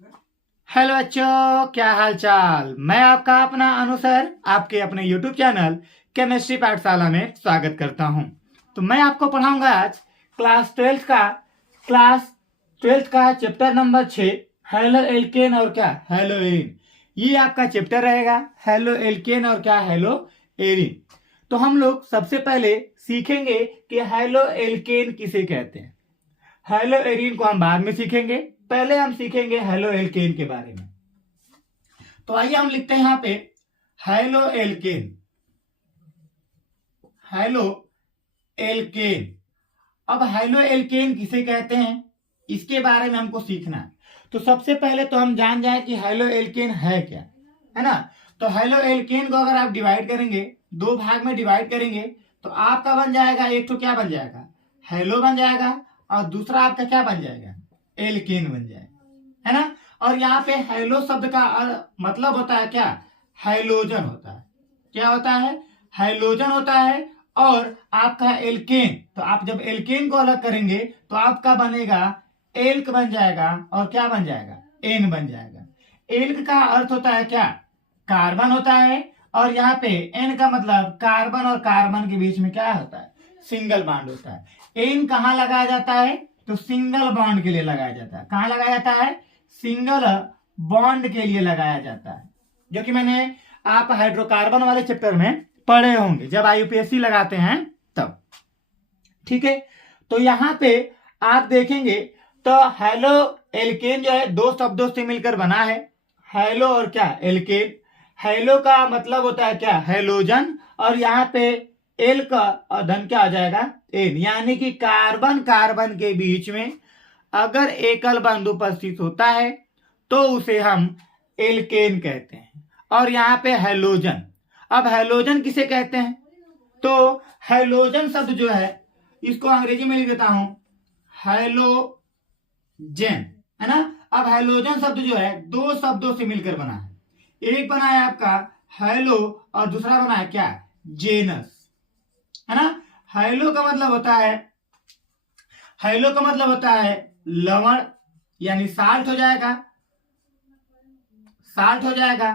Hello बच्चों, क्या हाल चाल। मैं आपका अपना अनुसर आपके अपने YouTube चैनल केमिस्ट्री पाठशाला में स्वागत करता हूं। तो मैं आपको पढ़ाऊंगा आज क्लास ट्वेल्थ का चैप्टर नंबर 6 हेलो एल्केन और क्या हेलो एरिन। ये आपका चैप्टर रहेगा हेलो एल्केन और क्या हेलो एरिन। तो हम लोग सबसे पहले सीखेंगे कि हेलो एल्केन किसे कहते हैं। हेलो एरिन को हम बाद में सीखेंगे, पहले हम सीखेंगे हेलो एल्केन के बारे में। तो आइए हम लिखते हैं यहां पे हेलो एल्केन। Halo alkane. अब हेलो एल्केन किसे कहते हैं इसके बारे में हमको सीखना है। तो सबसे पहले तो हम जान जाए कि हेलो एल्केन है क्या, है ना। तो हेलो एल्केन को अगर आप डिवाइड करेंगे, दो भाग में डिवाइड करेंगे, तो आपका बन जाएगा एक तो क्या बन जाएगा, हेलो बन जाएगा, और दूसरा आपका क्या बन जाएगा, एल्केन बन जाएगा, है ना। और यहाँ पे हेलो शब्द का मतलब होता है क्या, हाइलोजन होता है। क्या होता है, हाइलोजन होता है। और आपका एल्केन, तो आप जब एल्केन को अलग करेंगे तो आपका बनेगा एल्क बन जाएगा, और क्या बन जाएगा, एन बन जाएगा। एल्क का अर्थ होता है क्या, कार्बन होता है। और यहाँ पे एन का मतलब कार्बन और कार्बन के बीच में क्या होता है, सिंगल बॉन्ड होता है। एन कहाँ लगाया जाता है, तो सिंगल बॉन्ड के लिए लगाया जाता है। कहाँ लगाया जाता है, सिंगल बॉन्ड के लिए लगाया जाता है, जो कि मैंने आप हाइड्रोकार्बन वाले चैप्टर में पढ़े होंगे जब आईयूपीएससी लगाते हैं तब। ठीक है, तो यहां पे आप देखेंगे तो हेलो एल्केन जो है दो शब्दों से मिलकर बना है, हेलो और क्या एल्केन। हेलो का मतलब होता है क्या, हेलोजन, और यहाँ पे एल का धन क्या आ जाएगा, एन, यानी कि कार्बन कार्बन के बीच में अगर एकल बंध उपस्थित होता है तो उसे हम एल्केन कहते हैं। और यहाँ पे हेलोजन, अब हेलोजन किसे कहते हैं, तो हेलोजन शब्द जो है इसको अंग्रेजी में लिख देता हूं हेलोजन, है ना। अब हेलोजन शब्द जो है दो शब्दों से मिलकर बना है। एक बना है आपका हेलो और दूसरा बना है क्या, जेनस, है ना। हेलो का मतलब होता है, हेलो का मतलब होता है लवण, यानी साल्ट हो जाएगा, साल्ट हो जाएगा।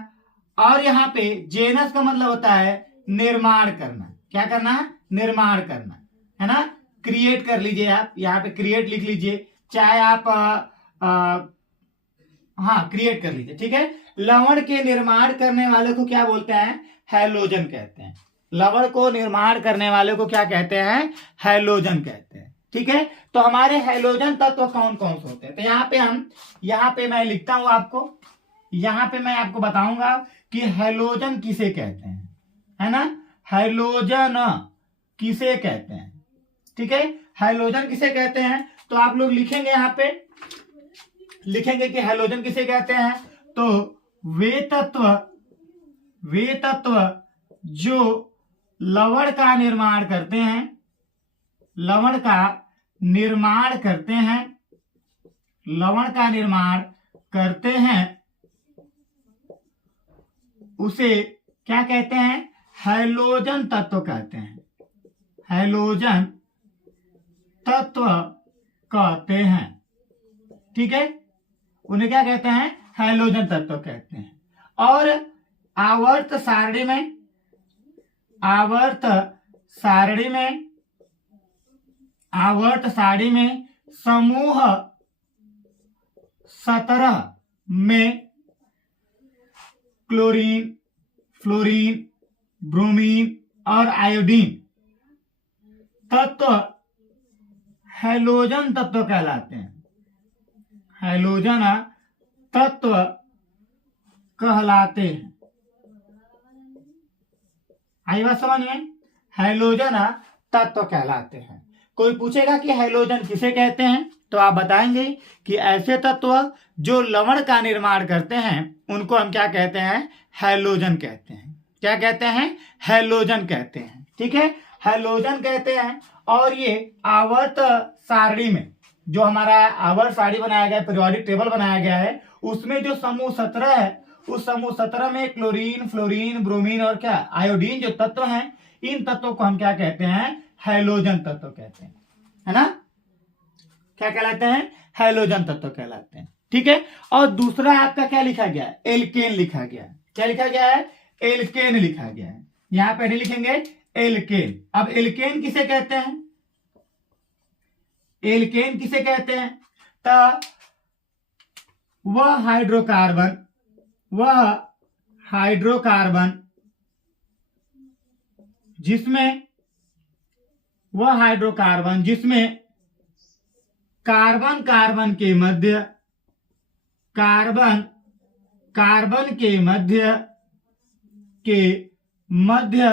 और यहाँ पे जेनस का मतलब होता है निर्माण करना। क्या करना है, निर्माण करना, है ना। क्रिएट कर लीजिए, आप यहाँ पे क्रिएट लिख लीजिए, चाहे आप हाँ क्रिएट कर लीजिए, ठीक है। लवण के निर्माण करने वाले को क्या बोलते हैं, हेलोजन कहते हैं। लवण को निर्माण करने वाले को क्या कहते हैं, हेलोजन कहते हैं। ठीक है, तो हमारे हेलोजन तत्व कौन कौन से होते हैं, तो यहाँ पे मैं लिखता हूं आपको, यहाँ पे मैं आपको बताऊंगा कि हेलोजन किसे कहते हैं, है ना। हेलोजन किसे कहते हैं, ठीक है। हेलोजन किसे कहते हैं, तो आप लोग लिखेंगे, यहाँ पे लिखेंगे कि हेलोजन किसे कहते हैं। तो वे तत्व जो लवण का निर्माण करते हैं, लवण का निर्माण करते हैं, लवण का निर्माण करते हैं, उसे क्या कहते हैं, हेलोजन तत्व कहते हैं। हेलोजन तत्व कहते हैं, ठीक है, उन्हें क्या कहते हैं, हेलोजन तत्व कहते हैं। और आवर्त सारणी में, आवर्त सारणी में, आवर्त सारणी में समूह 17 में क्लोरीन, फ्लोरीन, ब्रोमीन और आयोडीन तत्व हेलोजन तत्व कहलाते हैं। हेलोजन तत्व कहलाते हैं। आई बात समझ में, हेलोजन तत्व कहलाते हैं। कोई पूछेगा कि हेलोजन किसे कहते हैं, तो आप बताएंगे कि ऐसे तत्व जो लवण का निर्माण करते हैं उनको हम क्या कहते हैं, हेलोजन कहते हैं। क्या कहते हैं, हेलोजन कहते हैं, ठीक है, हेलोजन कहते हैं। और ये आवर्त सारणी में, जो हमारा आवर्त सारणी बनाया गया है, पीरियोडिक टेबल बनाया गया है, उसमें जो समूह 17 है, उस समूह 17 में क्लोरीन, फ्लोरीन, ब्रोमीन और क्या आयोडीन जो तत्व हैं, इन तत्वों को हम क्या कहते हैं, हेलोजन तत्व कहते हैं, है ना। क्या कहलाते हैं, हेलोजन तत्व कहलाते हैं, ठीक है। और दूसरा आपका क्या लिखा गया है, एल्केन लिखा गया है। क्या लिखा गया है, एल्केन लिखा गया है। यहां पे लिखेंगे एल्केन। अब एल्केन किसे कहते हैं, एल्केन किसे कहते हैं, तो वह हाइड्रोकार्बन, वह हाइड्रोकार्बन जिसमें, वह हाइड्रोकार्बन जिसमें कार्बन कार्बन के मध्य, कार्बन कार्बन के मध्य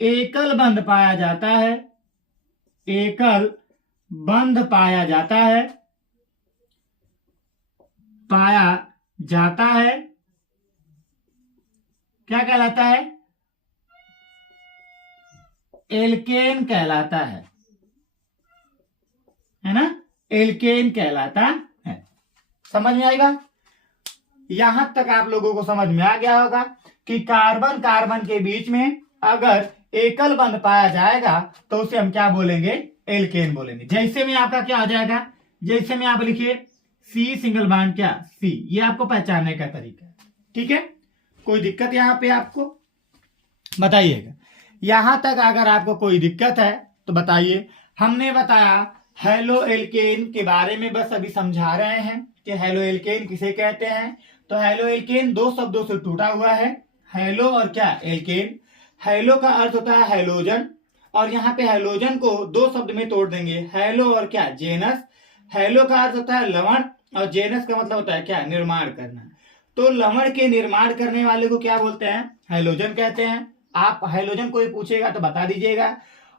एकल बंध पाया जाता है, एकल बंध पाया जाता है, पाया जाता है, क्या कहलाता है, एल्केन कहलाता है ना, एल्केन कहलाता है। समझ में आएगा, यहां तक आप लोगों को समझ में आ गया होगा कि कार्बन कार्बन के बीच में अगर एकल बंध पाया जाएगा तो उसे हम क्या बोलेंगे, एल्केन बोलेंगे। जैसे में आपका क्या हो जाएगा, जैसे में आप लिखिए सी सिंगल बॉन्ड, क्या सी, ये आपको पहचानने का तरीका है। ठीक है, कोई दिक्कत यहां पे आपको बताइएगा। यहां तक अगर आपको कोई दिक्कत है तो बताइए। हमने बताया हेलो एल्केन के बारे में, बस अभी समझा रहे हैं कि हेलो एल्केन किसे कहते हैं। तो हेलो एल्केन दो शब्दों से टूटा हुआ है, हेलो और क्या, एल्केन। हेलो का अर्थ होता है हैलोजन, और यहाँ पे हैलोजन को दो शब्द में तोड़ देंगे, हेलो और क्या, जेनस। हेलो का अर्थ होता है लवण, और जेनस का मतलब होता है क्या, निर्माण करना। तो लवण के निर्माण करने वाले को क्या बोलते हैं, हैलोजन कहते हैं। आप हैलोजन कोई पूछेगा तो बता दीजिएगा।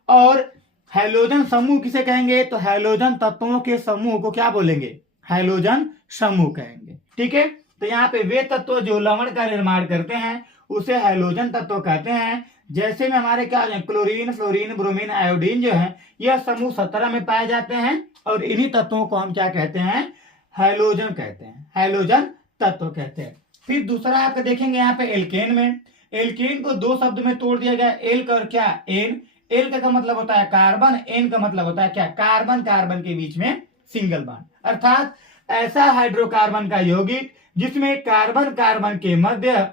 और हैलोजन समूह किसे कहेंगे, तो हैलोजन तत्वों के समूह को क्या बोलेंगे, हैलोजन समूह कहेंगे। ठीक है, तो यहाँ पे वे तत्व जो लवण का निर्माण करते हैं उसे हैलोजन तत्व कहते हैं। जैसे में हमारे क्या है, क्लोरीन, फ्लोरीन, ब्रोमीन, आयोडीन जो है यह समूह 17 में पाए जाते हैं, और इन्हीं तत्वों को हम क्या कहते हैं, हैलोजन कहते हैं, हैलोजन तत्व कहते हैं। फिर दूसरा आपका देखेंगे यहाँ पे एल्केन में, एल्केन को दो शब्द में तोड़ दिया गया, एल का और क्या, एन। एल का मतलब होता है कार्बन, एन का मतलब होता है क्या, कार्बन कार्बन के बीच में सिंगल बॉन्ड, अर्थात ऐसा हाइड्रोकार्बन का यौगिक जिसमें कार्बन कार्बन के मध्य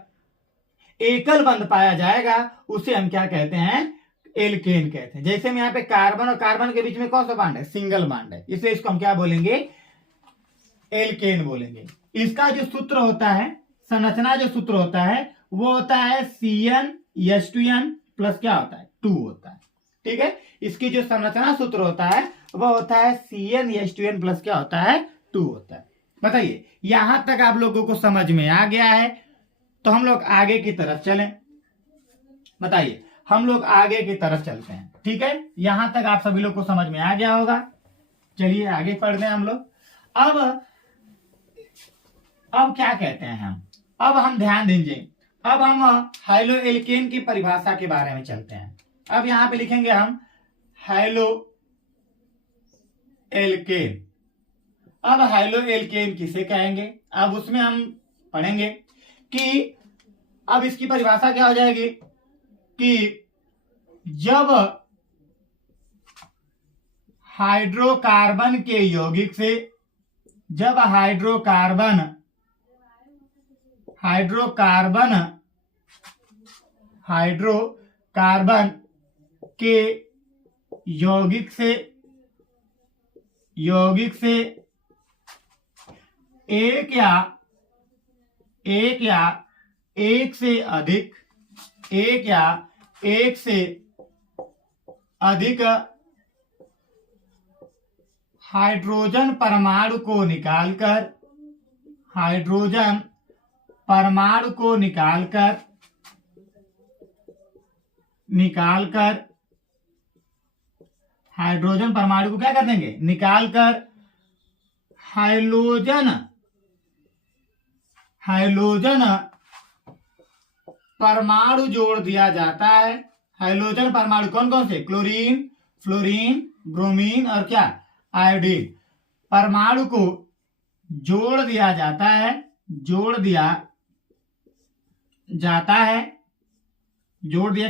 एकल बंध पाया जाएगा उसे हम क्या कहते हैं, एल्केन कहते हैं। जैसे में यहाँ पे कार्बन और कार्बन के बीच में कौन सा बॉन्ड है, सिंगल बॉन्ड है, इसलिए इसको हम क्या बोलेंगे, एल्केन बोलेंगे। इसका जो सूत्र होता है, संरचना जो सूत्र होता है वो होता है CnH2n प्लस क्या होता है, 2 होता है। ठीक है, इसकी जो संरचना सूत्र होता है वो होता है CnH2n प्लस क्या होता है, 2 होता है। बताइए, यहां तक आप लोगों को समझ में आ गया है, तो हम लोग आगे की तरफ चलें। बताइए, हम लोग आगे की तरफ चलते हैं। ठीक है, यहां तक आप सभी लोग को समझ में आ गया होगा। चलिए आगे पढ़ते हैं हम लोग। अब क्या कहते हैं अब हम ध्यान दीजिए, अब हम हाइलो एल्केन की परिभाषा के बारे में चलते हैं। अब यहां पे लिखेंगे हम हाइलो एल्केन। अब हाइलो एल्केन किसे कहेंगे, अब उसमें हम पढ़ेंगे कि अब इसकी परिभाषा क्या हो जाएगी कि जब हाइड्रोकार्बन के यौगिक से, जब हाइड्रोकार्बन के यौगिक से एक या एक से अधिक हाइड्रोजन परमाणु को निकालकर, हाइड्रोजन परमाणु को निकालकर हाइड्रोजन परमाणु को क्या कर देंगे, निकालकर हाइलोजन परमाणु जोड़ दिया जाता है। हाइलोजन परमाणु कौन कौन से, क्लोरीन, फ्लोरीन, ब्रोमीन और क्या, आयोडीन परमाणु को जोड़ दिया जाता है, जोड़ दिया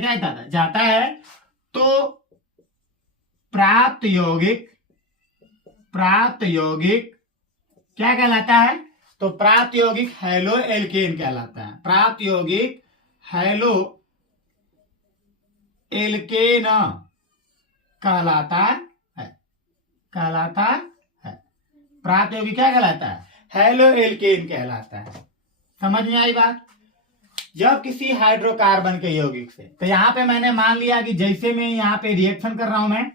क्या जाता है, तो प्राप्त यौगिक क्या कहलाता है, तो प्राप्त यौगिक हैलो एल्केन कहलाता है। प्राप्त यौगिक हैलो एल्केन कहलाता है, कहलाता है। प्राप्त यौगिक क्या कहलाता है? हैलो एल्केन कहलाता है। समझ में आई बात? जब किसी हाइड्रोकार्बन के यौगिक से, तो यहाँ पे मैंने मान लिया कि जैसे मैं यहाँ पे रिएक्शन कर रहा हूं, मैं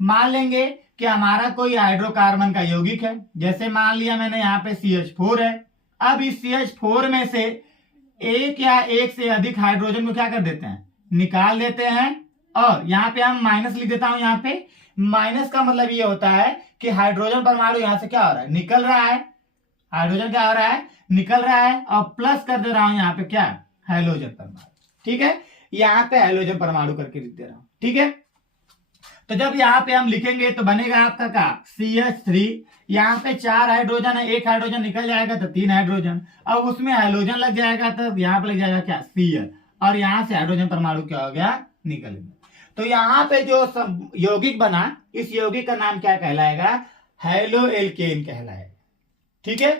मान लेंगे कि हमारा कोई हाइड्रोकार्बन का यौगिक है। जैसे मान लिया मैंने यहाँ पे CH4 है। अब इस CH4 में से एक या एक से अधिक हाइड्रोजन को क्या कर देते हैं? निकाल देते हैं। और यहाँ पे हम माइनस लिख देता हूं। यहाँ पे माइनस का मतलब ये होता है कि हाइड्रोजन परमाणु यहाँ से क्या हो रहा है? निकल रहा है। हाइड्रोजन क्या हो रहा है? निकल रहा है। और प्लस कर दे रहा हूं यहाँ पे क्या? हाइड्रोजन परमाणु। ठीक है, यहाँ पे हाइड्रोजन परमाणु करके लिख दे रहा हूं। ठीक है, तो जब यहाँ पे हम लिखेंगे तो बनेगा आपका क्या? CH3। यहाँ पे 4 हाइड्रोजन है, एक हाइड्रोजन निकल जाएगा तो 3 हाइड्रोजन। अब उसमें हाइड्रोजन लग जाएगा तो यहाँ पे लग जाएगा क्या? Cl। और यहाँ से हाइड्रोजन परमाणु क्या हो गया? निकल गया। तो यहाँ पे जो यौगिक बना, इस यौगिक का नाम क्या कहलाएगा? हैलो एल्केन कहलाएगा। ठीक है,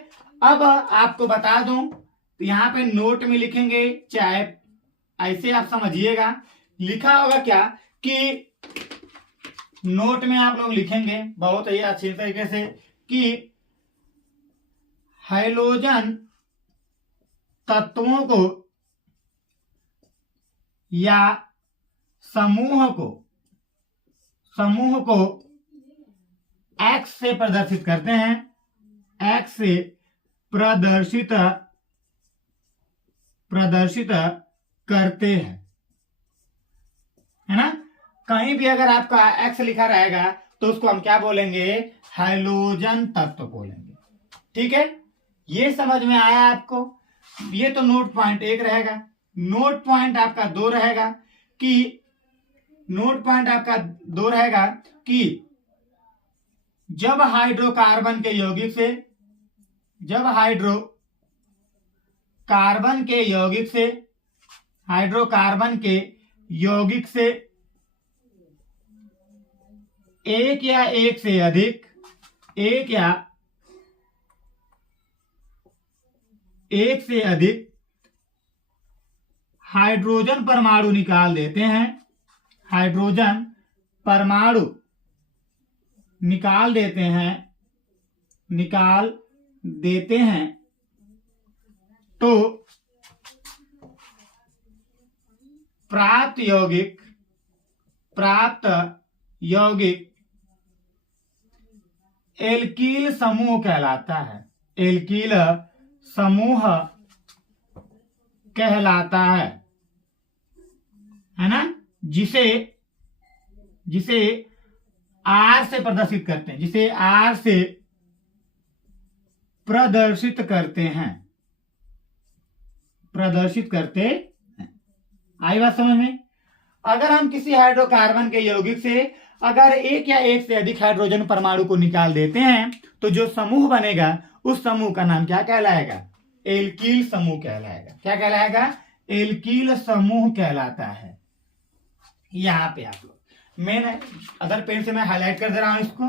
अब आपको बता दूं, तो यहाँ पे नोट में लिखेंगे, चाहे ऐसे आप समझिएगा। लिखा होगा क्या कि नोट में आप लोग लिखेंगे बहुत ही अच्छी तरीके से कि हाइड्रोजन तत्वों को या समूह को X से प्रदर्शित करते हैं। X से प्रदर्शित करते हैं, है ना? कहीं भी अगर आपका X लिखा रहेगा तो उसको हम क्या बोलेंगे? हाइड्रोजन तत्व बोलेंगे। ठीक है, ये समझ में आया आपको? ये तो नोट पॉइंट 1 रहेगा। नोट पॉइंट आपका 2 रहेगा कि जब हाइड्रोकार्बन के यौगिक से एक या एक से अधिक हाइड्रोजन परमाणु निकाल देते हैं। हाइड्रोजन परमाणु निकाल देते हैं तो प्राप्त यौगिक एल्कील समूह कहलाता है। एल्कील समूह कहलाता है ना? जिसे R से प्रदर्शित करते हैं, जिसे R से प्रदर्शित करते हैं। आई बात समझ में? अगर हम किसी हाइड्रोकार्बन के यौगिक से अगर एक या एक से अधिक हाइड्रोजन परमाणु को निकाल देते हैं तो जो समूह बनेगा उस समूह का नाम क्या कहलाएगा? एल्कील समूह कहलाएगा। क्या कहलाएगा? एल्कील समूह कहलाता है। यहां पे आप लोग, मैंने अदर पेन से मैं हाईलाइट कर दे रहा हूं इसको।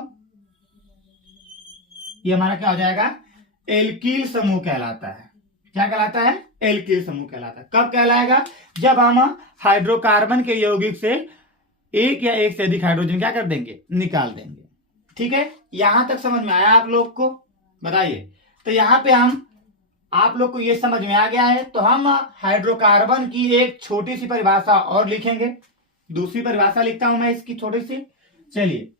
ये हमारा क्या हो जाएगा? एल्कील समूह कहलाता है। क्या कहलाता है? एल्कील समूह कहलाता है। कब कहलाएगा? जब हम हाइड्रोकार्बन के यौगिक से एक या एक से अधिक हाइड्रोजन क्या कर देंगे? निकाल देंगे। ठीक है, यहां तक समझ में आया आप लोग को? बताइए। तो यहां पे आप लोग को ये समझ में आ गया है, तो हम हाइड्रोकार्बन की एक छोटी सी परिभाषा और लिखेंगे। दूसरी परिभाषा लिखता हूं मैं इसकी छोटी सी। चलिए,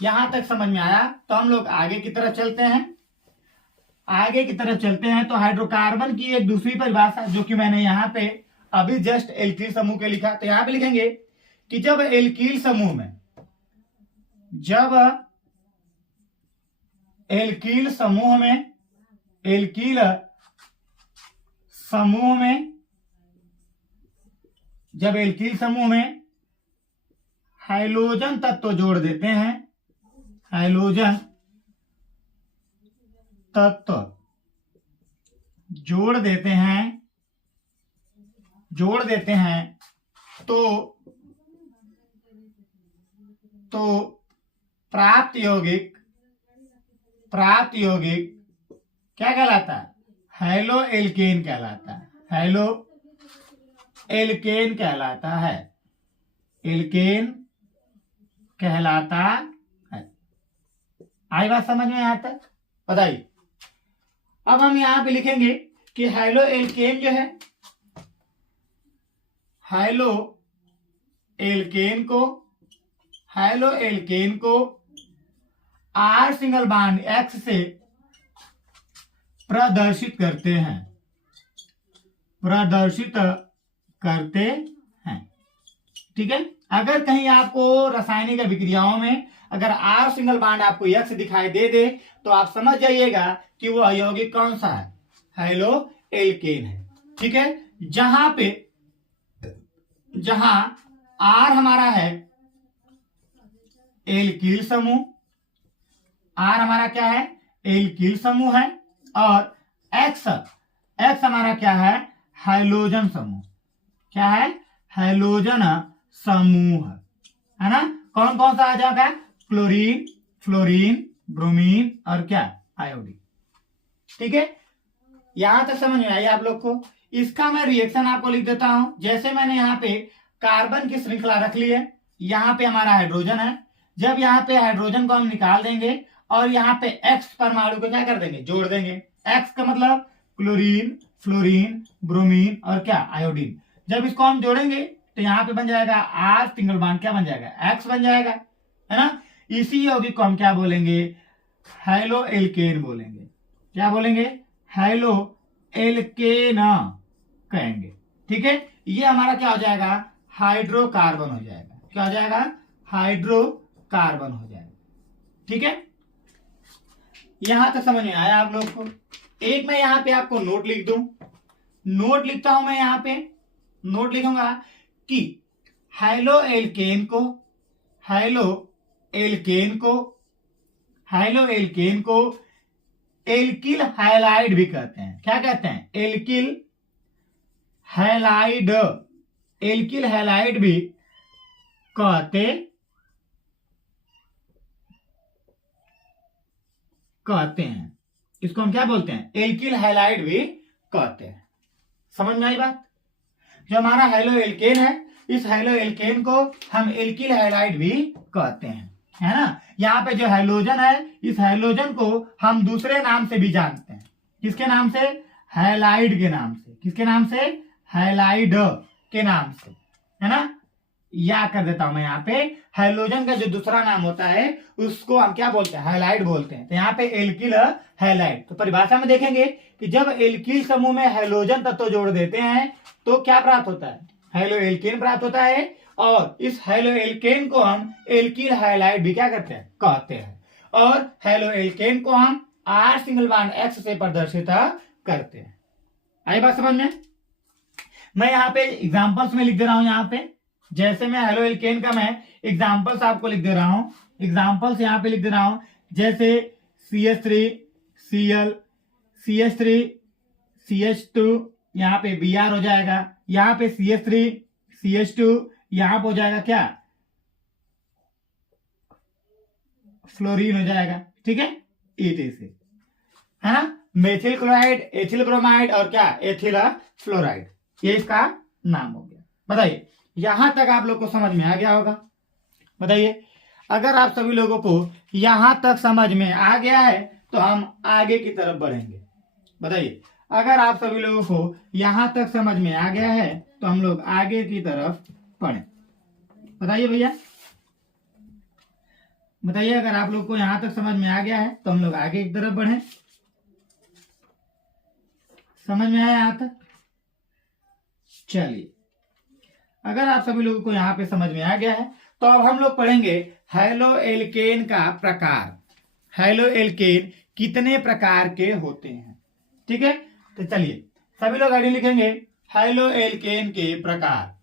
यहां तक समझ में आया तो हम लोग आगे की तरफ चलते हैं। तो हाइड्रोकार्बन की एक दूसरी परिभाषा जो कि मैंने यहाँ पे अभी जस्ट एल्कील समूह के लिखा, तो यहां पे लिखेंगे कि जब एल्कील समूह में हाइड्रोजन तत्व जोड़ देते हैं, हाइड्रोजन तत्व जोड़ देते हैं तो प्राप्त यौगिक क्या कहलाता है? हैलो एल्केन कहलाता है, हैलो एल्केन कहलाता है, एल्केन कहलाता है। आई बात समझ में यहां तक? बताइए। अब हम यहां पे लिखेंगे कि हैलो एल्केन जो है, हैलो एल्केन को R सिंगल बॉन्ड X से प्रदर्शित करते हैं, प्रदर्शित करते हैं। ठीक है। अगर कहीं आपको रासायनिक अभिक्रियाओं में अगर R सिंगल बॉन्ड आपको X दिखाई दे दे तो आप समझ जाइएगा कि वो यौगिक कौन सा है, हैलो एल्केन है। ठीक है। जहां R हमारा है एल्किल समूह, R हमारा क्या है, एल्किल समूह है, और X हमारा क्या है, हैलोजन समूह। क्या है, हैलोजन समूह है ना। कौन कौन सा आ जाएगा, क्लोरीन, फ्लोरीन, ब्रोमीन और क्या, आयोडीन। ठीक है। यहां तक समझ में आई आप लोग को? इसका मैं रिएक्शन आपको लिख देता हूं। जैसे मैंने यहाँ पे कार्बन की श्रृंखला रख ली है, यहाँ पे हमारा हाइड्रोजन है। जब यहाँ पे हाइड्रोजन को हम निकाल देंगे और यहाँ पे X परमाणु को क्या कर देंगे, जोड़ देंगे। X का मतलब क्लोरीन, फ्लोरीन, ब्रोमीन और क्या, आयोडीन। जब इसको हम जोड़ेंगे तो यहाँ पे बन जाएगा R सिंगल बॉन्ड क्या बन जाएगा, X बन जाएगा, है ना। इसी यौगिक को हम क्या बोलेंगे, हैलो एल्केन बोलेंगे। क्या बोलेंगे, हैलो एल्केन कहेंगे। ठीक है। ये हमारा क्या हो जाएगा, हाइड्रोकार्बन हो जाएगा। क्या हो जाएगा, हाइड्रोकार्बन हो जाएगा। ठीक है। यहां तक समझ में आया आप लोग को? एक मैं यहां पे आपको नोट लिख दूं, नोट लिखता हूं मैं यहां पे, नोट लिखूंगा कि हैलो एल्केन को एल्किल हैलाइड भी कहते हैं। क्या कहते हैं, एल्किल हैलाइड भी कहते हैं। इसको हम क्या बोलते हैं, एल्किल हैलाइड भी कहते हैं। समझ में आई बात? जो हमारा हैलो एल्केन है, इस हैलो एल्केन को हम एल्किल हैलाइड भी कहते हैं, है ना। यहाँ पे जो हैलोजन है, इस हैलोजन को हम दूसरे नाम से भी जानते हैं। किसके नाम से, हैलाइड के नाम से। किसके नाम से, हैलाइड के नाम से, है ना। या कर देता हूं मैं यहाँ पे, हैलोजन का जो दूसरा नाम होता है उसको हम क्या बोलते हैं, हैलाइड बोलते हैं। तो यहाँ पे एल्किल हैलाइड। तो परिभाषा में देखेंगे कि जब एल्किल समूह में हैलोजन तत्व जोड़ देते हैं तो क्या प्राप्त होता है, हैलो एल्केन प्राप्त होता है। और इस हैलो एल्केन को हम एल्किल हैलाइड भी क्या करते हैं, कहते हैं। और हैलो एल्केन को हम R सिंगल बॉन्ड X से प्रदर्शित करते हैं। आई बात समझ में? मैं यहाँ पे एग्जांपल्स में लिख दे रहा हूं। यहाँ पे जैसे मैं हेलो एल्केन का मैं एग्जांपल्स आपको लिख दे रहा हूं, एग्जांपल्स यहाँ पे लिख दे रहा हूं। जैसे CH3 Cl, CH3 CH2, यहाँ पे Br हो जाएगा, यहाँ पे CH3 CH2, यहाँ पे हो जाएगा क्या, फ्लोरीन हो जाएगा। ठीक है, ETC, है ना। मेथिल क्लोराइड, एथिल ब्रोमाइड और क्या, एथिल फ्लोराइड, ये इसका नाम हो गया। बताइए यहां तक आप लोग को समझ में आ गया होगा? बताइए अगर आप सभी लोगों को यहां तक समझ में आ गया है तो हम आगे की तरफ बढ़ेंगे। बताइए अगर आप सभी लोगों को यहां तक समझ में आ गया है तो हम लोग आगे की तरफ पढ़ें। बताइए भैया, बताइए अगर आप लोग को यहां तक समझ में आ गया है तो हम लोग आगे की तरफ बढ़ें। समझ में आया यहां तक? चलिए अगर आप सभी लोगों को यहाँ पे समझ में आ गया है तो अब हम लोग पढ़ेंगे हेलो एल्केन का प्रकार। हेलो एल्केन कितने प्रकार के होते हैं? ठीक है, तो चलिए सभी लोग आगे लिखेंगे हेलो एल्केन के प्रकार।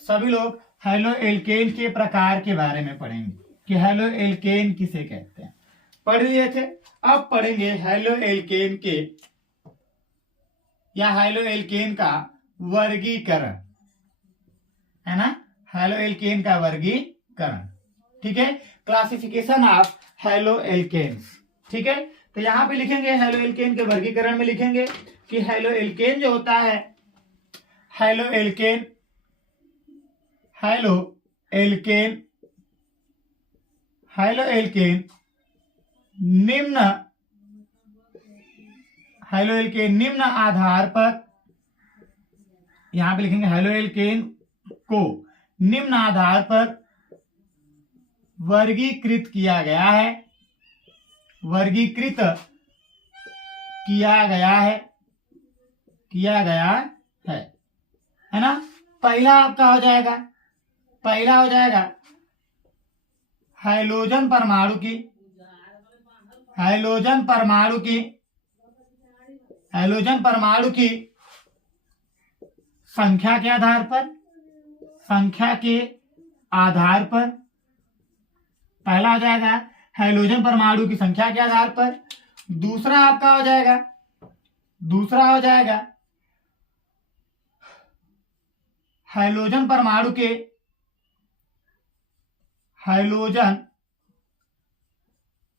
सभी लोग हेलो एल्केन के प्रकार के बारे में पढ़ेंगे कि हेलो एल्केन किसे कहते हैं। पढ़ लिए थे, अब पढ़ेंगे हेलो एल्केन के या हेलो एल्केन का वर्गीकरण, है ना। हेलो एल्केन का वर्गीकरण, ठीक है, क्लासिफिकेशन ऑफ हेलो एल्केन्स। ठीक है, तो यहाँ पे लिखेंगे हैलो एल्केन के वर्गीकरण में लिखेंगे कि हैलो एल्केन जो होता है, halo alkane, halo alkane, halo alkane निम्न, हैलो एल्केन निम्न आधार पर, यहां पे लिखेंगे हैलो एल्केन को निम्न आधार पर वर्गीकृत किया गया है, वर्गीकृत किया गया है, किया गया है ना। पहला आपका हो जाएगा, पहला हो जाएगा हाइड्रोजन परमाणु की, हाइड्रोजन परमाणु की, हाइड्रोजन परमाणु की संख्या के आधार पर, संख्या के आधार पर, पहला हो जाएगा हाइड्रोजन परमाणु की संख्या के आधार पर। दूसरा आपका हो जाएगा, दूसरा हो जाएगा हाइड्रोजन परमाणु के, हाइड्रोजन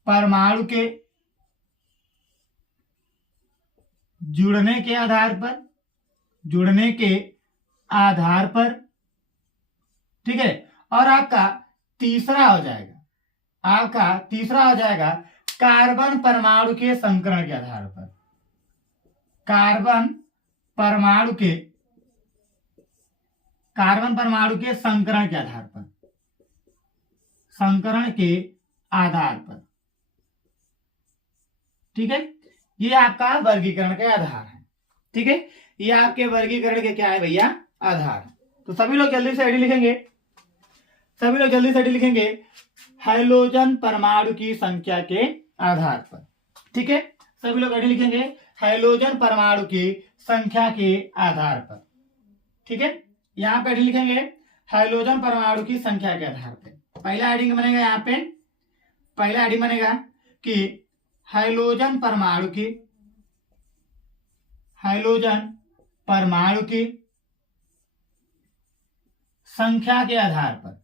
परमाणु के जुड़ने के आधार पर, जुड़ने के आधार पर, ठीक है। और आपका तीसरा हो जाएगा, आपका तीसरा हो जाएगा कार्बन परमाणु के संकरण के आधार पर, कार्बन परमाणु के, कार्बन परमाणु के संकरण के आधार पर, संकरण के आधार पर, ठीक है। ये आपका वर्गीकरण के आधार है, ठीक है। ये आपके वर्गीकरण के क्या है भैया, आधार। तो सभी लोग जल्दी से आईडी लिखेंगे, सभी लोग जल्दी से आईडी लिखेंगे हाइड्रोजन परमाणु की संख्या के आधार पर, ठीक है। सभी लोग आईडी लिखेंगे हाइड्रोजन परमाणु की संख्या के आधार पर, ठीक है। यहाँ पे आईडी लिखेंगे हाइड्रोजन परमाणु की संख्या के आधार पर। पहला आईडी बनेगा, यहाँ पे पहला आईडी बनेगा कि हाइड्रोजन परमाणु की, हाइड्रोजन परमाणु की संख्या के आधार पर,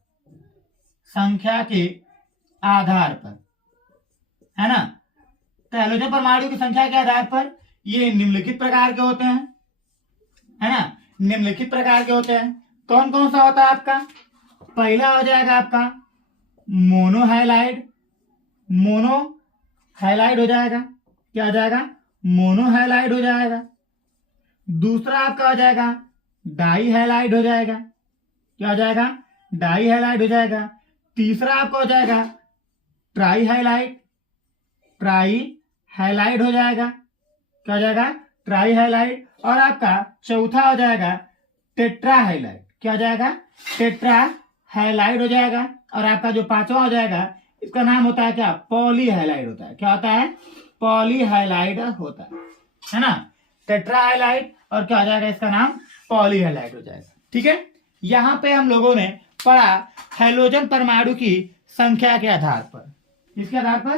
संख्या के आधार पर, है ना। तो हाइड्रोजन परमाणु की संख्या के आधार पर ये निम्नलिखित प्रकार के होते हैं, है ना, निम्नलिखित प्रकार के होते हैं। कौन कौन सा होता है आपका, पहला हो जाएगा आपका मोनोहैलाइड, मोनोहैलाइड हो जाएगा, क्या हो जाएगा, मोनोहैलाइड हो जाएगा। दूसरा आपका हो जाएगा डाईहैलाइड हो जाएगा, क्या हो जाएगा, डाईहैलाइड हो जाएगा। तीसरा आपका हो जाएगा ट्राईहैलाइड, ट्राईहैलाइड हो जाएगा, क्या हो जाएगा, ट्राईहैलाइड। और आपका चौथा हो जाएगा टेट्राहैलाइड, क्या हो जाएगा, टेट्राहैलाइड हो जाएगा। और आपका जो पांचवा हो जाएगा इसका नाम होता है क्या, पॉलीहैलाइड होता है, क्या होता है, पॉलीहैलाइड होता है ना। टेट्राहैलाइड और क्या हो जाएगा, इसका नाम पॉलीहैलाइड हो जाएगा, ठीक है। यहां पे हम लोगों ने पढ़ा हाइड्रोजन परमाणु की संख्या के आधार पर, किसके आधार पर,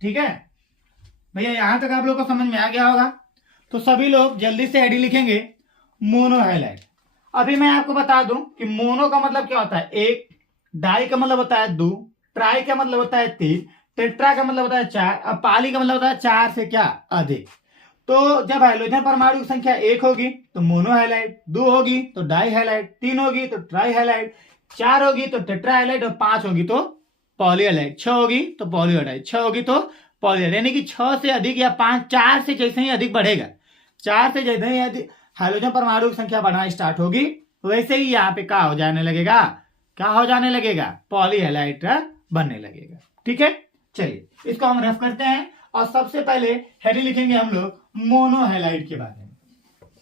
ठीक है भैया। यहां तक आप लोग को समझ में आ गया होगा। तो सभी लोग जल्दी से आईडी लिखेंगे मोनोहैलाइड। अभी मैं आपको बता दूं कि मोनो का मतलब क्या होता है, एक, डाई का मतलब होता है दो, ट्राई का मतलब होता है तीन, टेट्रा का मतलब होता है चार, और पाली का मतलब होता है चार से क्या अधिक। तो जब हाइड्रोजन परमाणु की संख्या एक होगी तो मोनोहैलाइड, दो होगी तो डाईहैलाइड, तीन होगी तो ट्राईहैलाइड, चार होगी तो टेट्राहैलाइड, और पांच होगी तो पॉलीहैलाइड, छह होगी तो पॉलीहैलाइड, छह होगी तो पॉलीहैलाइड। यानी कि छह से अधिक या पांच, चार से जैसे ही अधिक बढ़ेगा, चार से जैसे ही अधिक हाइड्रोजन परमाणु की संख्या बढ़ना स्टार्ट होगी, वैसे ही यहाँ पे क्या हो जाने लगेगा, क्या हो जाने लगेगा, पॉलीहैलाइड बनने लगेगा, ठीक है। चलिए इसको हम रफ करते हैं। और सबसे पहले हेडिंग लिखेंगे हम लोग मोनोहैलाइड के बारे में।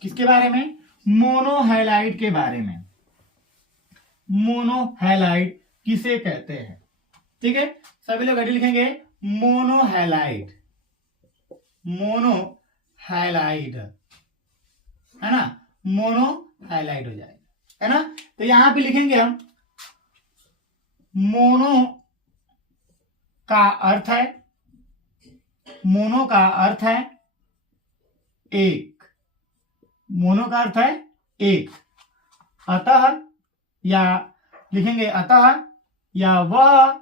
किसके बारे में, मोनोहैलाइड के बारे में। मोनोहैलाइड किसे कहते हैं, ठीक है। सभी लोग हेडिंग लिखेंगे मोनोहैलाइड, मोनोहैलाइड, है ना, मोनोहैलाइड हो जाएगा, है ना। तो यहां पे लिखेंगे हम मोनो का अर्थ है, मोनो का अर्थ है एक, मोनो का अर्थ है एक, अतः, या लिखेंगे अतः, या वह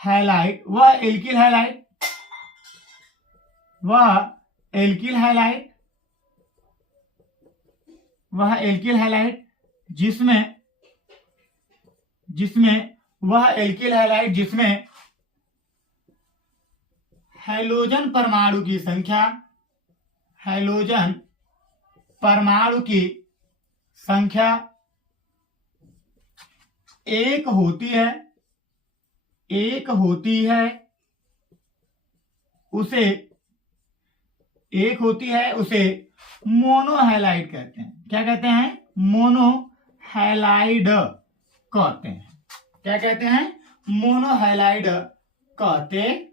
हैलाइड, वह एल्किल हैलाइड, वह एल्किल हैलाइड, वह एल्किल हैलाइड जिसमें वह एल्किल हैलाइड जिसमें हैलोजन परमाणु की संख्या, हैलोजन परमाणु की संख्या एक होती है, उसे मोनोहैलाइड कहते हैं। क्या कहते हैं? मोनोहैलाइड कहते हैं। क्या कहते हैं? मोनोहैलाइड कहते हैं।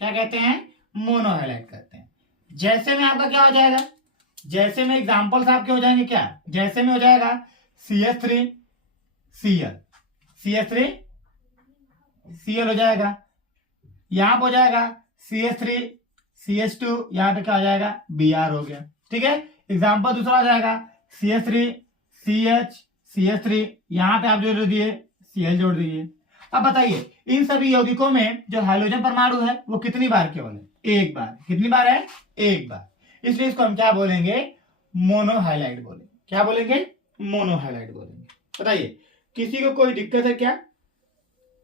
क्या कहते हैं? मोनोहैलाइड कहते हैं। जैसे में आपका क्या हो जाएगा? जैसे में एग्जांपल्स आपके हो जाएंगे क्या? जैसे में हो जाएगा CH3 Cl, CH3 Cl हो जाएगा। यहां पर हो जाएगा CH3 CH2, यहां पे क्या हो जाएगा? Br हो गया। ठीक है। एग्जांपल दूसरा हो जाएगा CH3 CH CH3, यहां पे आप जो दिए Cl जोड़ दीजिए। अब बताइए इन सभी यौगिकों में जो हाइड्रोजन परमाणु है वो कितनी बार केवल है? एक बार। कितनी बार है? एक बार। इसलिए इसको हम क्या बोलेंगे? मोनोहैलाइड बोलेंगे। क्या बोलेंगे? मोनोहैलाइड बोलेंगे। बताइए किसी को कोई दिक्कत है क्या?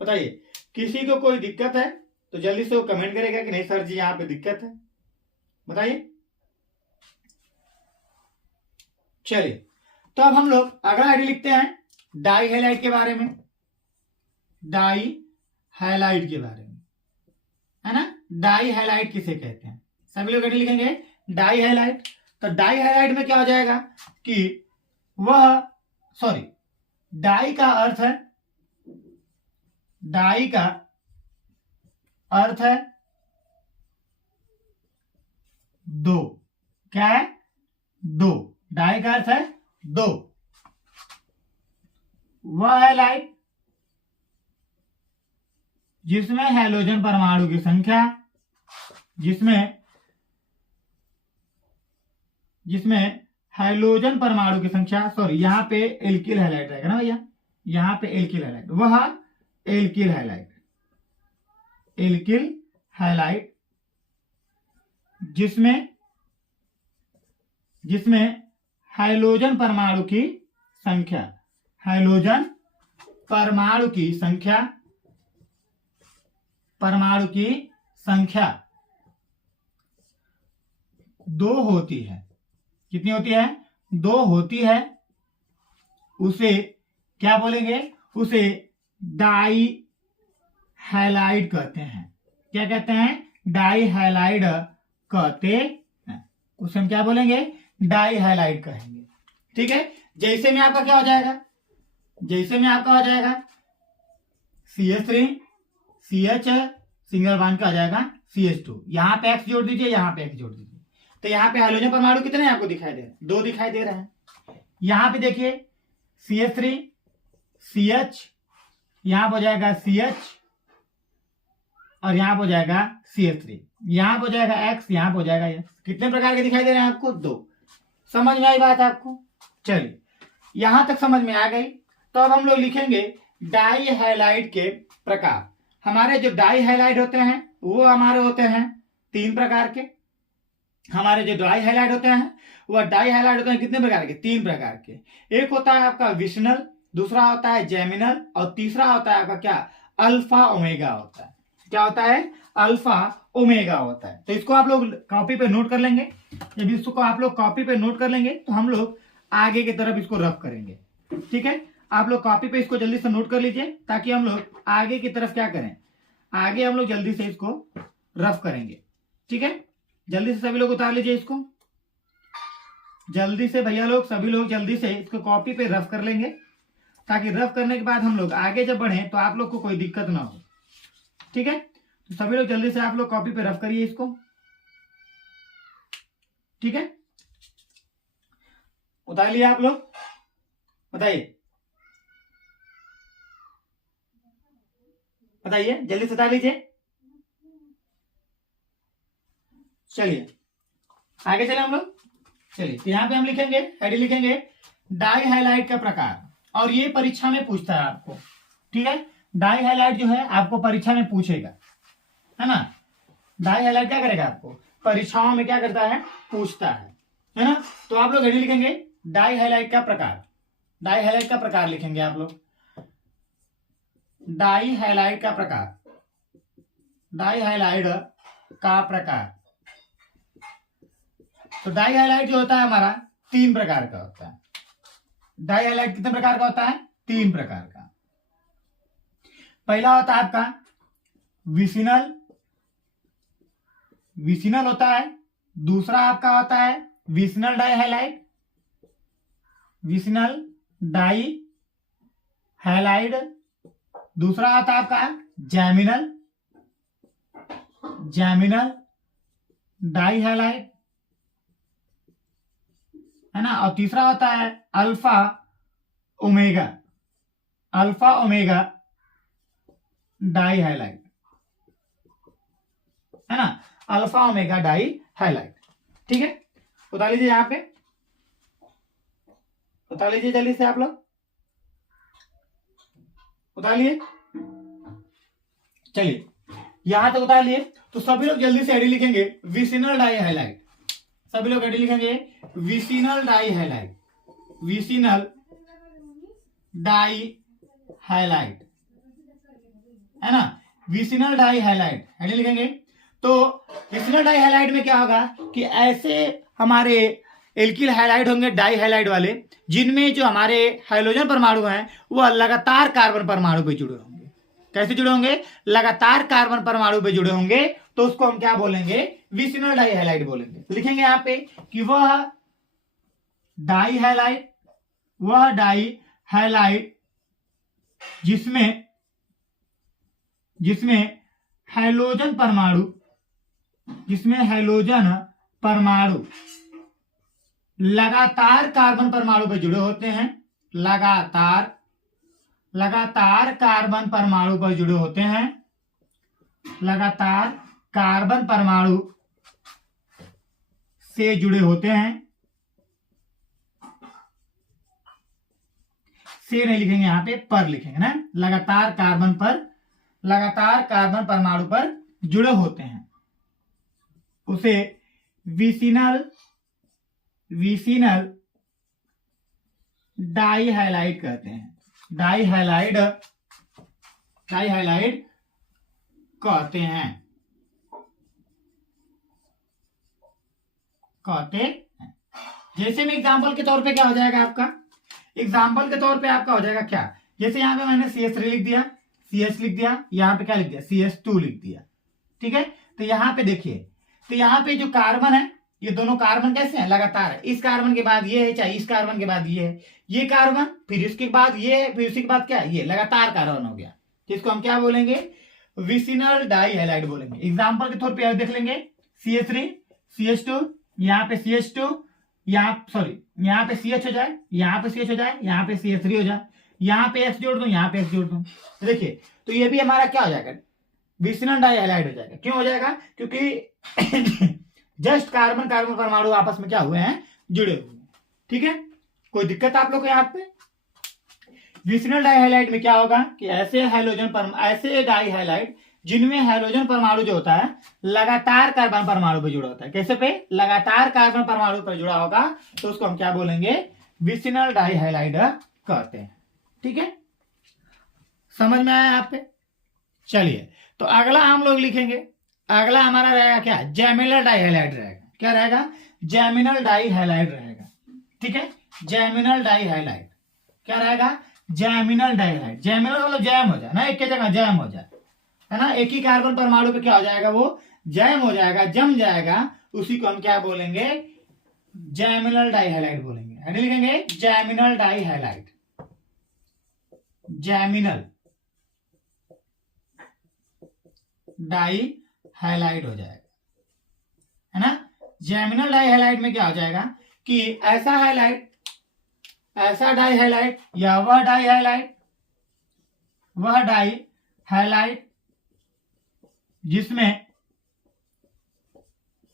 बताइए किसी को कोई दिक्कत है तो जल्दी से वो कमेंट करेगा कि नहीं सर जी यहां पे दिक्कत है। बताइए। चलिए तो अब हम लोग अगला आईडी लिखते हैं डाई हैलाइड के बारे में। डाई हैलाइड के बारे में, है ना? डाई हैलाइड किसे कहते हैं? सभी लोग आईडी लिखेंगे डाई हैलाइड। तो डाई हैलाइड में क्या हो जाएगा कि वह, सॉरी, डाई का अर्थ है, डाई का अर्थ है दो। क्या है? दो। डाई का अर्थ है दो। वह हैलाइड जिसमें हैलोजन परमाणु की संख्या, जिसमें हैलोजन परमाणु की संख्या, सॉरी यहां पे एल्किल हैलाइड रहेगा ना भैया, यहां पे एल्किल हैलाइड, वह एल्किल हैलाइड, एल्किल हैलाइड जिसमें हैलोजन परमाणु की संख्या, हैलोजन परमाणु की संख्या दो होती है। कितनी होती है? दो होती है। उसे क्या बोलेंगे? उसे डाई हैलाइड कहते हैं। क्या कहते हैं? डाई हैलाइड कहते हैं। उसे हम क्या बोलेंगे? डाई हैलाइड कहेंगे। ठीक है। जैसे में आपका क्या हो जाएगा? जैसे में आपका हो जाएगा CH3 CH सिंगल बॉन्ड का आ जाएगा CH2, यहां पे X जोड़ दीजिए, यहां पे X जोड़ दीजिए। तो यहां पे हाइड्रोजन परमाणु कितने आपको दिखाई दे रहे हैं? दो दिखाई दे रहे हैं। यहां पे देखिए CH3 CH, यहां पर हो जाएगा CH और यहां पर हो जाएगा CH3, यहां पर हो जाएगा X, यहां पर हो जाएगा X। कितने प्रकार के दिखाई दे रहे हैं आपको? दो। समझ में आई बात आपको? चलिए यहां तक समझ में आ गई। तो अब हम लोग लिखेंगे डाई हैलाइड के प्रकार। हमारे जो डाई हैलाइड होते हैं वो हमारे होते हैं तीन प्रकार के। हमारे जो डाई हैलाइड होते हैं वह डाई हैलाइड होते हैं कितने प्रकार के? तीन प्रकार के। एक होता है आपका विशनल, दूसरा होता है जेमिनल और तीसरा होता है आपका क्या? अल्फा ओमेगा होता है। क्या होता है? अल्फा ओमेगा होता है। तो इसको आप लोग कॉपी पे नोट कर लेंगे। जब इसको आप लोग कॉपी पे नोट कर लेंगे तो हम लोग आगे की तरफ इसको रफ करेंगे। ठीक है। आप लोग कॉपी पे इसको जल्दी से नोट कर लीजिए ताकि हम लोग आगे की तरफ क्या करें, आगे हम लोग जल्दी से इसको रफ करेंगे। ठीक है। जल्दी से सभी लोग उतार लीजिए इसको, जल्दी से भैया लोग, सभी लोग जल्दी से इसको कॉपी पे रफ कर लेंगे ताकि रफ करने के बाद हम लोग आगे जब बढ़े तो आप लोग को कोई दिक्कत ना हो। ठीक है। तो सभी लोग जल्दी से आप लोग कॉपी पे रफ करिए इसको। ठीक है। उतार लिया आप लोग? बताइए बताइए, जल्दी से उतार लीजिए। चलिए आगे चले हम लोग। चलिए, तो यहाँ पे हम लिखेंगे, हेडिंग लिखेंगे डाई हाइलाइट का प्रकार, और ये परीक्षा में पूछता है आपको, ठीक है। डाई हाइलाइट जो है आपको परीक्षा में पूछेगा, है ना। डाई हाइलाइट क्या करेगा, आपको परीक्षाओं में क्या करता है, पूछता है ना। तो आप लोग हेडिंग लिखेंगे डाई हाइलाइट का प्रकार, डाई हाइलाइट का प्रकार लिखेंगे आप लोग, डाई हाइलाइट का प्रकार, डाई हाइलाइट का प्रकार। तो डाई हाइलाइट जो होता है हमारा 3 प्रकार का होता है। डाई हाइलाइट कितने प्रकार का होता है, 3 प्रकार का। पहला होता है आपका विसिनल, विसिनल होता है। दूसरा आपका होता है vicinal die highlight, vicinal die highlight. दूसरा आता है आपका जैमिनल, जैमिनल डाई हाइलाइट, है ना। और तीसरा होता है alpha omega, alpha omega die highlight, है ना, अल्फा ओमेगा डाई हाइलाइट। ठीक है, बता लीजिए यहां पे, बता लीजिए जल्दी से आप लोग बता लिए। चलिए यहां तक बता लिए, तो सभी लोग जल्दी से एडी लिखेंगे विसिनल डाई हाइलाइट। सभी लोग एडी लिखेंगे vicinal die highlight, vicinal die highlight, है ना, विसिनल डाई हाइलाइट एडी लिखेंगे। तो विसिनल डाई हाइलाइट में क्या होगा कि ऐसे हमारे एल्किल हाइलाइट होंगे डाई हाइलाइट वाले, जिनमें जो हमारे हाइड्रोजन परमाणु हैं वह लगातार कार्बन परमाणु पे जुड़े होंगे। कैसे जुड़े होंगे, लगातार कार्बन परमाणु पे जुड़े होंगे, तो उसको हम क्या बोलेंगे, विसिनल डाई हाइलाइट बोलेंगे। तो लिखेंगे यहां पे कि वह डाई हाइलाइट, वह डाई हाइलाइट जिसमें जिसमें हाइड्रोजन परमाणु, जिसमें हाइड्रोजन परमाणु लगातार कार्बन परमाणु पर जुड़े होते हैं, लगातार लगातार कार्बन परमाणु पर जुड़े होते हैं, लगातार कार्बन परमाणु से जुड़े होते हैं। से नहीं लिखेंगे यहां पे, पर लिखेंगे ना, लगातार कार्बन पर, लगातार कार्बन परमाणु पर जुड़े होते हैं, उसे विसिनल, विसिनल डाई हाइलाइट कहते हैं। डाई हाइलाइट, डाई हाइलाइट कहते हैं, कहते हैं। जैसे में एग्जाम्पल के तौर पे क्या हो जाएगा आपका, एग्जाम्पल के तौर पे आपका हो जाएगा क्या, जैसे यहां पे मैंने CH3 लिख दिया, CS लिख दिया, यहां पे क्या लिख दिया, CS2 लिख दिया। ठीक है, तो यहां पे देखिए, तो यहां पे जो कार्बन है, ये दोनों कार्बन कैसे हैं, लगातार है। इस कार्बन के बाद ये है, चाहे इस कार्बन के बाद ये है, ये कार्बन, फिर इसके बाद ये है, फिर उसी के बाद क्या है, ये लगातार कार्बन हो गया। तो इसको हम क्या बोलेंगे, विसिनल डाई हाइलाइट बोलेंगे। एग्जाम्पल के तौर पे देख लेंगे, CH3 CH2, यहाँ पे CH2, यहाँ सॉरी यहाँ पे CH हो जाए, यहाँ पे CH हो जाए, यहाँ पे CH3 हो जाए, यहाँ पे X जोड़ दूं, यहाँ पे X जोड़ दूं, देखिए तो ये भी हमारा क्या हो जाएगा, विसिनल डाई हाइलाइट हो जाएगा। क्यों हो जाएगा, क्योंकि जस्ट कार्बन कार्बन परमाणु आपस में क्या हुए हैं, जुड़े हुए हैं। ठीक है, कोई दिक्कत आप लोग को यहाँ पे। विसिनल डाई हाइलाइट में क्या होगा कि ऐसे हाइड्रोजन ऐसे डाई हाइलाइट जिनमें हाइड्रोजन परमाणु जो होता है लगातार कार्बन परमाणु पर जुड़ा होता है। कैसे पे, लगातार कार्बन परमाणु पर जुड़ा होगा, तो उसको हम क्या बोलेंगे, विसिनल डाई हाइलाइट कहते हैं। ठीक है, समझ में आया आप पे। चलिए, तो अगला हम लोग लिखेंगे, अगला हमारा रहेगा क्या, जैमिनल डाई हाइलाइट रहेगा। क्या रहेगा, जैमिनल डाई हाइलाइट रहेगा। ठीक है, जैमिनल डाई हाइलाइट क्या रहेगा, जैमिनल डाई हाइलाइट। जैमिनल मतलब जैम हो जाए ना, एक के जगह जैम हो जाए, है ना, एक ही कार्बन परमाणु पे क्या हो जाएगा, वो जैम हो जाएगा, जम जाएगा, उसी को हम क्या बोलेंगे, जैमिनल डाई हाइलाइट बोलेंगे। हेडिंग लिखेंगे जैमिनल डाई हाइलाइट, जैमिनल डाई हाइलाइट हो जाएगा, है ना। जैमिनल डाई हाइलाइट में क्या हो जाएगा कि ऐसा हाइलाइट, ऐसा डाई हाइलाइट, या वह डाई हाइलाइट, वह डाई हाइलाइट जिसमें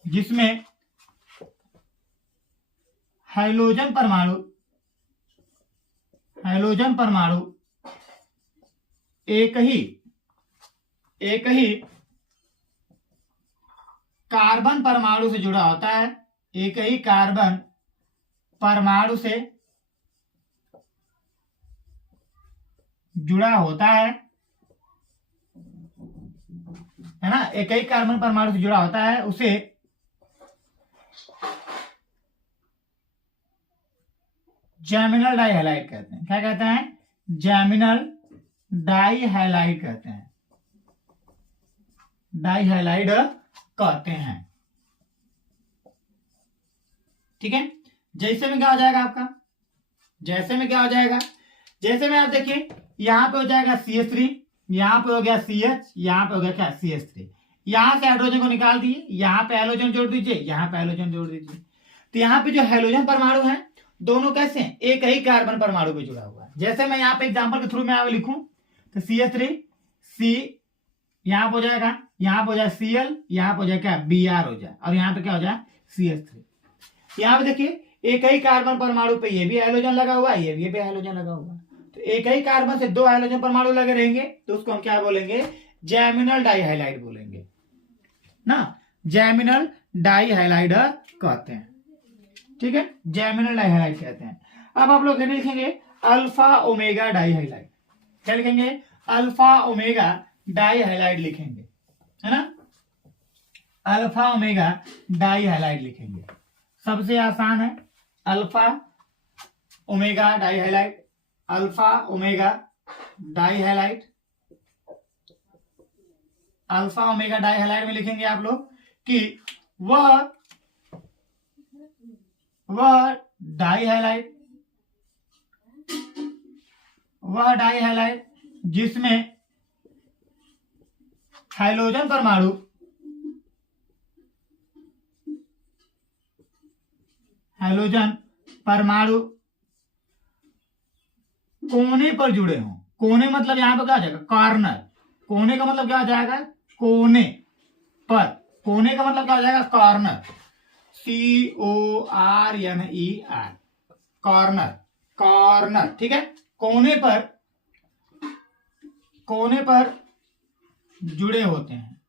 जिसमें हाइड्रोजन परमाणु एक ही कार्बन परमाणु से जुड़ा होता है, एक ही कार्बन परमाणु से जुड़ा होता है ना, एक ही कार्बन परमाणु से जुड़ा होता है, उसे जैमिनल डाइहैलाइड कहते हैं। क्या कहते हैं? जैमिनल डाइहैलाइड कहते हैं, डाइहैलाइड कहते हैं। ठीक है, जैसे में क्या हो जाएगा आपका, जैसे में क्या हो जाएगा, जैसे में आप देखिए यहां पे हो जाएगा CH3, यहां पे हो गया CH, यहां पे हो गया क्या CH3, यहां से हाइड्रोजन को निकाल दिए, यहां पे हैलोजन जोड़ दीजिए, यहां पे हैलोजन जोड़ दीजिए। तो यहां पे जो हैलोजन परमाणु है दोनों कैसे हैं? एक ही कार्बन परमाणु पे जुड़ा हुआ है। जैसे मैं यहाँ पे एग्जांपल के थ्रू में आगे लिखूं तो CH3 C यहां पे हो जाएगा, यहां पे हो जाए Cl, यहां पे हो जाए क्या Br हो जाए, और यहां पे क्या हो जाए CH3। यहां पे देखिए एक ही कार्बन परमाणु पे ये भी हाइड्रोजन लगा हुआ है, ये भी हाइड्रोजन लगा हुआ है। तो एक ही कार्बन से दो हाइड्रोजन परमाणु लगे रहेंगे तो उसको हम क्या बोलेंगे? जैमिनल डाइहैलाइड बोलेंगे ना, जैमिनल डाइहैलाइड कहते हैं। ठीक है, जैमिनल डाइहैलाइड कहते हैं। अब आप लोग लिखेंगे अल्फा ओमेगा डाइहैलाइड। क्या लिखेंगे? अल्फा ओमेगा डाइहैलाइड लिखेंगे, है ना, अल्फा ओमेगा डाइहैलाइड लिखेंगे। सबसे आसान है alpha omega dihalide, alpha omega dihalide. Alpha omega dihalide में लिखेंगे आप लोग कि वह डाइहैलाइड जिसमें हाइड्रोजन परमाणु कोने पर जुड़े हों। कोने मतलब यहां पर क्या आ जाएगा? कॉर्नर। कोने का मतलब क्या आ जाएगा? कोने पर। कोने का मतलब क्या हो जाएगा? Corner, CORNER, corner, corner. ठीक है, कोने पर जुड़े होते हैं,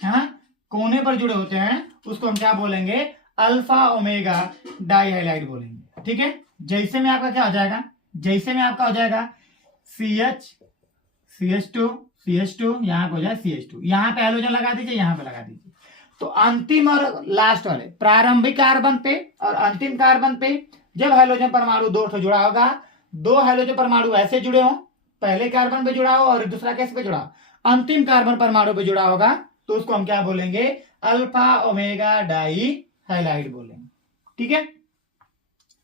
है ना, कोने पर जुड़े होते हैं, उसको हम क्या बोलेंगे? अल्फा ओमेगा डाइहैलाइड बोलेंगे। ठीक है, जैसे में आपका क्या हो जाएगा? जैसे में आपका हो जाएगा CH2 यहां पे हो जाए CH2, यहां पे हाइड्रोजन लगा दीजिए, यहां पे लगा दीजिए। तो अंतिम और लास्ट वाले प्रारंभिक कार्बन पे और अंतिम कार्बन पे जब हाइड्रोजन परमाणु दो से जुड़ा होगा, दो हाइड्रोजन परमाणु ऐसे जुड़े हों, पहले कार्बन पे जुड़ा हो और दूसरा कैसे पे जुड़ा, अंतिम कार्बन परमाणु पे जुड़ा होगा, तो उसको हम क्या बोलेंगे? अल्फा ओमेगा डाइहैलाइड बोलेंगे। ठीक है,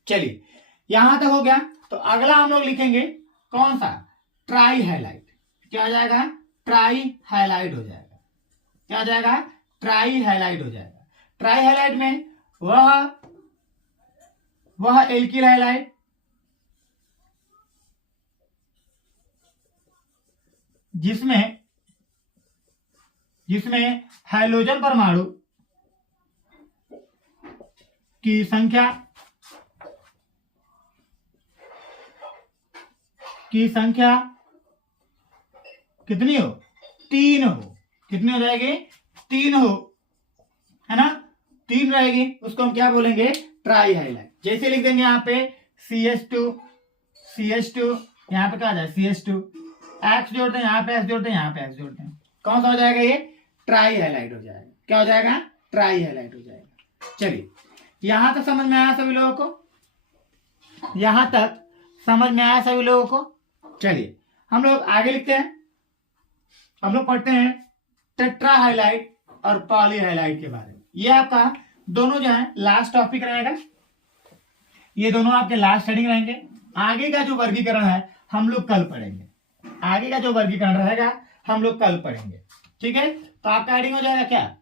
चलिए यहां तक हो गया। तो अगला हम लोग लिखेंगे कौन सा? ट्राइहैलाइड। क्या हो जाएगा? ट्राइहैलाइड हो जाएगा। क्या हो जाएगा? ट्राइहैलाइड हो जाएगा। ट्राइहैलाइड में वह एल्किल हैलाइड जिसमें हाइड्रोजन परमाणु की संख्या कितनी हो? 3 हो। कितनी हो जाएगी? 3 हो, है ना, 3 रहेगी, उसको हम क्या बोलेंगे? ट्राइहैलाइड। जैसे लिख देंगे यहाँ पे CH2 यहाँ पे क्या आ जाए? CH2, X जोड़ते हैं, यहाँ पे X जोड़ते हैं, यहाँ पे X जोड़ते हैं, कौन सा हो जाएगा? ये ट्राइहैलाइड हो जाएगा। क्या हो जाएगा? ट्राइहैलाइड हो जाएगा। चलिए यहां तक समझ में आया सभी लोगों को? यहां तक समझ में आया सभी लोगों को? चलिए हम लोग आगे लिखते हैं। हम लोग पढ़ते हैं टेट्राहैलाइड और पॉलीहैलाइड के बारे में। ये आपका दोनों जो है लास्ट टॉपिक रहेगा, ये दोनों आपके लास्ट हेडिंग रहेंगे। आगे का जो वर्गीकरण है हम लोग कल पढ़ेंगे, आगे का जो वर्गीकरण रहेगा हम लोग कल पढ़ेंगे। ठीक है, तो आपका हेडिंग हो जाएगा क्या?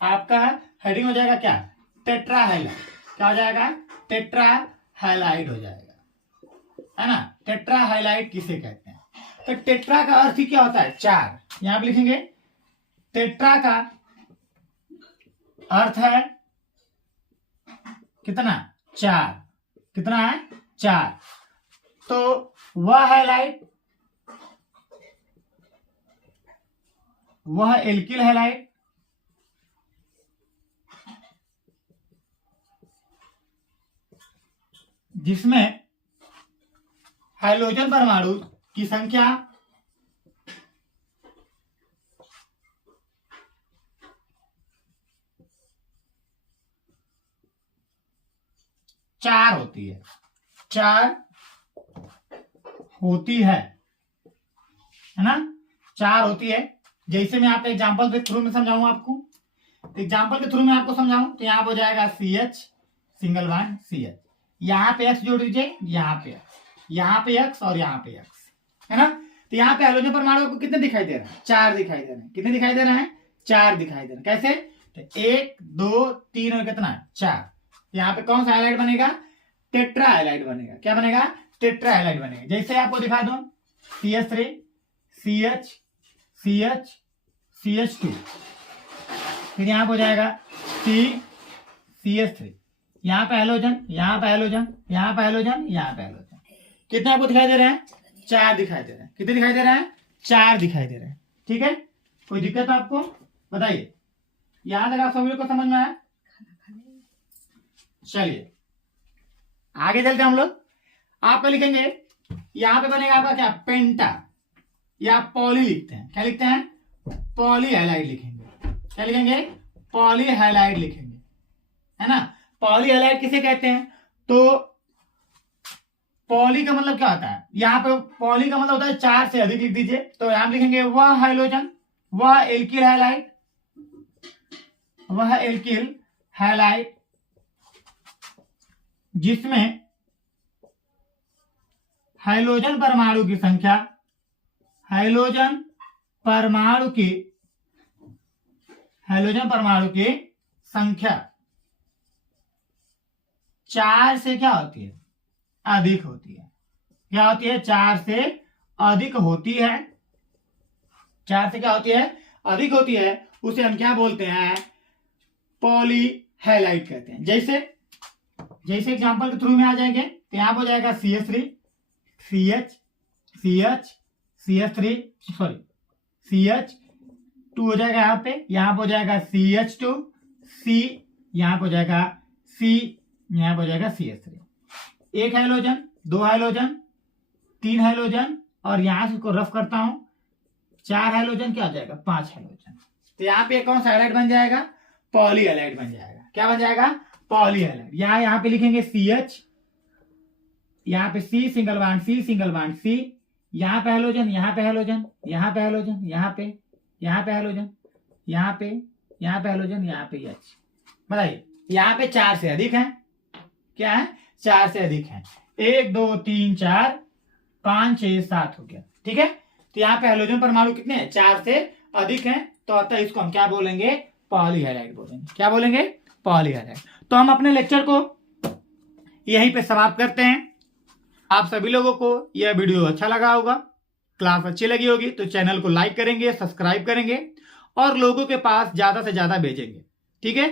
आपका हेडिंग हो जाएगा क्या? टेट्राहैलाइड। क्या हो जाएगा? टेट्राहैलाइड हो जाएगा, है ना। टेट्राहैलाइड किसे कहते हैं? तो टेट्रा का अर्थ ही क्या होता है? 4। यहां पे लिखेंगे टेट्रा का अर्थ है कितना 4, कितना है 4। तो वह हैलाइड, वह एल्किल हैलाइड जिसमें हाइड्रोजन परमाणु की संख्या 4 होती है, 4 होती है ना, 4 होती है। जैसे मैं आप एग्जांपल के थ्रू में समझाऊं आपको, एग्जांपल के थ्रू में आपको समझाऊं तो यहाँ हो जाएगा CH सिंगल बॉन्ड CH, यहाँ पे X जोड़ दीजिए, यहाँ पे X और यहाँ पे X, है ना। तो यहाँ पे हाइड्रोजन परमाणु को कितने दिखाई दे रहे हैं, 4 दिखाई दे रहे हैं। कितने दिखाई दे रहे हैं, 4 दिखाई दे रहे हैं। कैसे, तो 1 2 3 और कितना 4। यहाँ पे कौन सा हाइलाइट बनेगा, टेट्रा हाइलाइट बनेगा। क्या बनेगा, टेट्रा हाइलाइट बनेगा। जैसे आपको दिखा दूं CH3 CH CH CH2, फिर यहाँ हो जाएगा CH3, यहाँ पे हाइड्रोजन, यहाँ पे हाइड्रोजन, यहाँ पे हाइड्रोजन, यहाँ पे हाइड्रोजन। कितने आपको दिखाई दे रहे हैं, 4 दिखाई दे रहे हैं। कितने दिखाई दे रहे हैं, 4 दिखाई दे रहे हैं। ठीक है, कोई दिक्कत आपको बताइए, यहां तक आप सभी को समझ में आया। चलिए आगे चलते हम लोग। आपको लिखेंगे यहां पे बनेगा आपका क्या, पेंटा या पॉली लिखते हैं। क्या लिखते हैं, पॉली हैलाइड लिखेंगे। क्या लिखेंगे, पॉली हैलाइड लिखेंगे, है ना। पॉली हैलाइड किसे कहते हैं, तो पॉली का मतलब क्या होता है, यहाँ पे पॉली का मतलब होता है 4 से अधिक लिख दीजिए। तो यहां लिखेंगे वह हाइड्रोजन, वह एल्किल हैलाइड, वह एल्किल हैलाइड जिसमें हाइड्रोजन परमाणु की संख्या, हाइड्रोजन परमाणु की संख्या 4 से क्या होती है, अधिक होती है। क्या होती है, 4 से अधिक होती है। 4 से क्या होती है, अधिक होती है। उसे हम क्या बोलते हैं, पॉली हैलाइड कहते हैं। जैसे एग्जांपल के थ्रू में आ जाएंगे तो यहां हो जाएगा CH3 CH CH CH3 sorry CH2 हो जाएगा, यहाँ पे हो जाएगा CH2 C, यहाँ पे हो जाएगा C, यहाँ पे हो जाएगा CH3। 1 हाइड्रोजन, 2 हाइड्रोजन, 3 हाइड्रोजन और यहां से इसको रफ करता हूं 4 हाइड्रोजन, क्या हो जाएगा 5 हाइड्रोजन। तो यहाँ पे कौन सा हाइलाइट बन जाएगा, पॉली हाइलाइट बन जाएगा। क्या बन जाएगा, पॉली हाइलाइट। यहाँ पे लिखेंगे CH, यहाँ पे C सिंगल बॉन्ड C, यहाँ पे हाइड्रोजन, यहाँ पे हाइड्रोजन, यहाँ पे हाइड्रोजन, यहाँ पे हाइड्रोजन, यहाँ पे हाइड्रोजन, यहाँ पे H। बताइए यहाँ पे 4 से अधिक है, क्या है, 4 से अधिक है। 1 2 3 4 5 6 7 हो गया। ठीक है, तो यहाँ पे हाइड्रोजन परमाणु कितने हैं, 4 से अधिक हैं। तो अतः इसको हम क्या बोलेंगे, पॉली हैलाइड बोलेंगे। क्या बोलेंगे, पॉली हैलाइड। तो हम अपने लेक्चर को यहीं पे समाप्त करते हैं। आप सभी लोगों को यह वीडियो अच्छा लगा होगा, क्लास अच्छी लगी होगी तो चैनल को लाइक करेंगे, सब्सक्राइब करेंगे और लोगों के पास ज्यादा से ज्यादा भेजेंगे। ठीक है,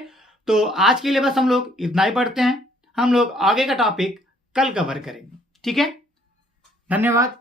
तो आज के लिए बस हम लोग इतना ही पढ़ते हैं। हम लोग आगे का टॉपिक कल कवर करेंगे। ठीक है, धन्यवाद।